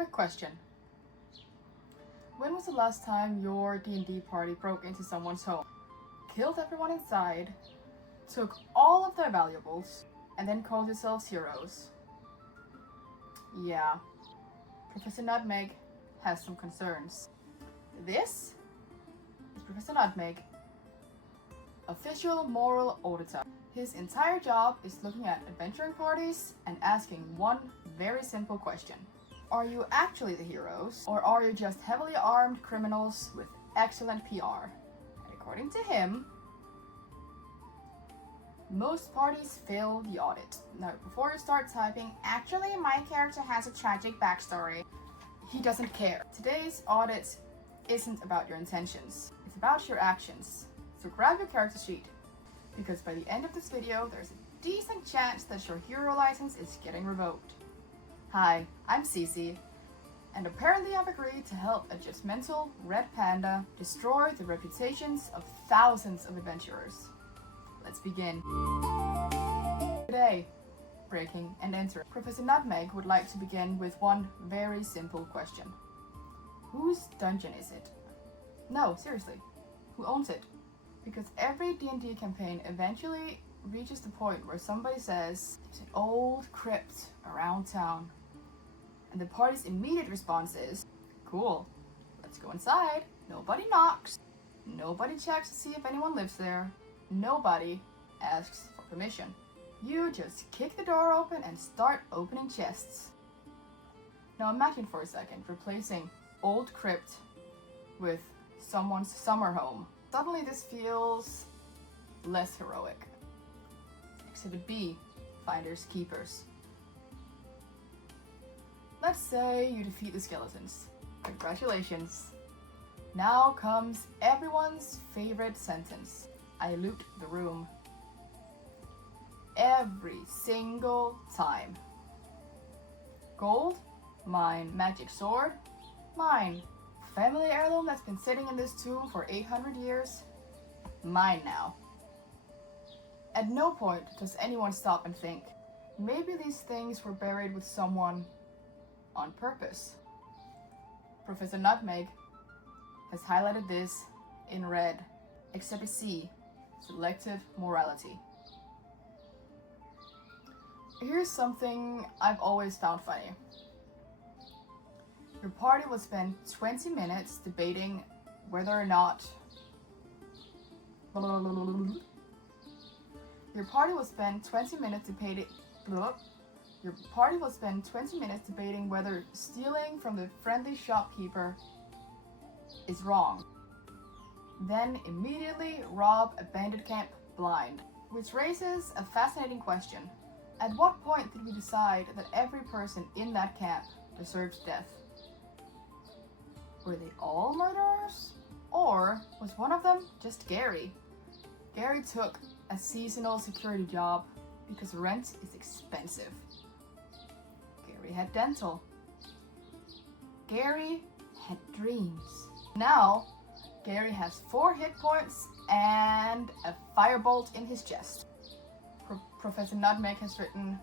Quick question. When was the last time your D&D party broke into someone's home, killed everyone inside, took all of their valuables, and then called yourselves heroes? Yeah, Professor Nutmeg has some concerns. This is Professor Nutmeg, official moral auditor. His entire job is looking at adventuring parties and asking one very simple question. Are you actually the heroes, or are you just heavily armed criminals with excellent PR? And according to him, most parties fail the audit. Now, before you start typing, actually my character has a tragic backstory, he doesn't care. Today's audit isn't about your intentions, it's about your actions. So grab your character sheet, because by the end of this video, there's a decent chance that your hero license is getting revoked. Hi, I'm Cece, and apparently I've agreed to help a judgmental red panda destroy the reputations of thousands of adventurers. Let's begin. Today, breaking and entering. Professor Nutmeg would like to begin with one very simple question. Whose dungeon is it? No, seriously, who owns it? Because every D&D campaign eventually reaches the point where somebody says, "There's an old crypt around town." And the party's immediate response is, "Cool, let's go inside." Nobody knocks, nobody checks to see if anyone lives there, nobody asks for permission. You just kick the door open and start opening chests. Now imagine for a second replacing old crypt with someone's summer home. Suddenly this feels less heroic. Exhibit B, Finders Keepers. Let's say you defeat the skeletons. Congratulations. Now comes everyone's favorite sentence. I loot the room. Every single time. Gold? Mine. Magic sword? Mine. Family heirloom that's been sitting in this tomb for 800 years? Mine now. At no point does anyone stop and think, maybe these things were buried with someone on purpose. Professor Nutmeg has highlighted this in red. Exhibit C, Selective Morality. Here's something I've always found funny. Your party will spend 20 minutes debating whether or not Your party will spend 20 minutes debating whether stealing from the friendly shopkeeper is wrong. Then immediately rob a bandit camp blind. Which raises a fascinating question. At what point did we decide that every person in that camp deserves death? Were they all murderers? Or was one of them just Gary? Gary took a seasonal security job because rent is expensive. Gary had dental. Gary had dreams. Now, Gary has 4 hit points and a firebolt in his chest. Professor Nutmeg has written,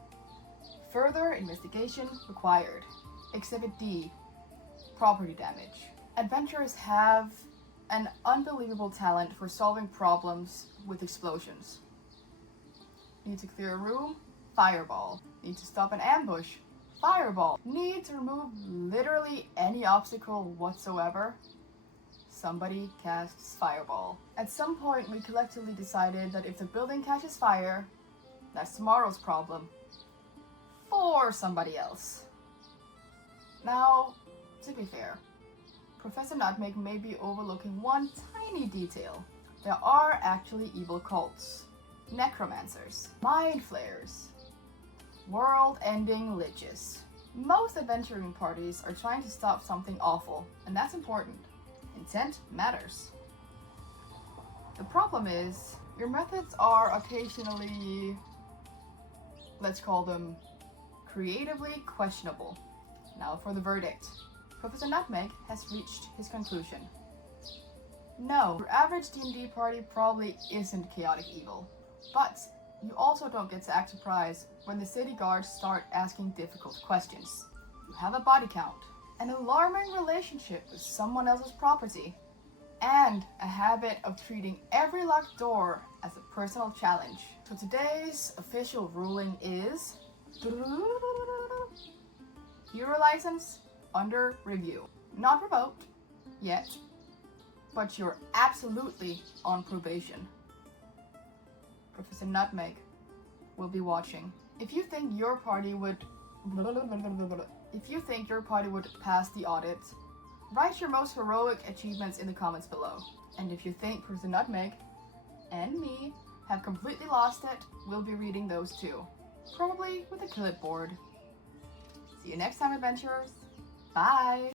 further investigation required. Exhibit D, property damage. Adventurers have an unbelievable talent for solving problems with explosions. Need to clear a room? Fireball. Need to stop an ambush? Fireball. Need to remove literally any obstacle whatsoever? Somebody casts fireball. At some point we collectively decided that if the building catches fire, that's tomorrow's problem. For somebody else. Now, to be fair, Professor Nutmeg may be overlooking one tiny detail. There are actually evil cults, necromancers, mind flayers, world-ending liches. Most adventuring parties are trying to stop something awful, and that's important. Intent matters. The problem is, your methods are occasionally, let's call them, creatively questionable. Now for the verdict. Professor Nutmeg has reached his conclusion. No, your average D&D party probably isn't chaotic evil, but you also don't get to act surprised when the city guards start asking difficult questions. You have a body count. an alarming relationship with someone else's property, and a habit of treating every locked door as a personal challenge. So today's official ruling is hero license under review. Not revoked yet, but you're absolutely on probation. Professor Nutmeg will be watching. If you think your party would pass the audit, write your most heroic achievements in the comments below. And if you think Professor Nutmeg and me have completely lost it, we'll be reading those too. Probably with a clipboard. See you next time, adventurers. Bye!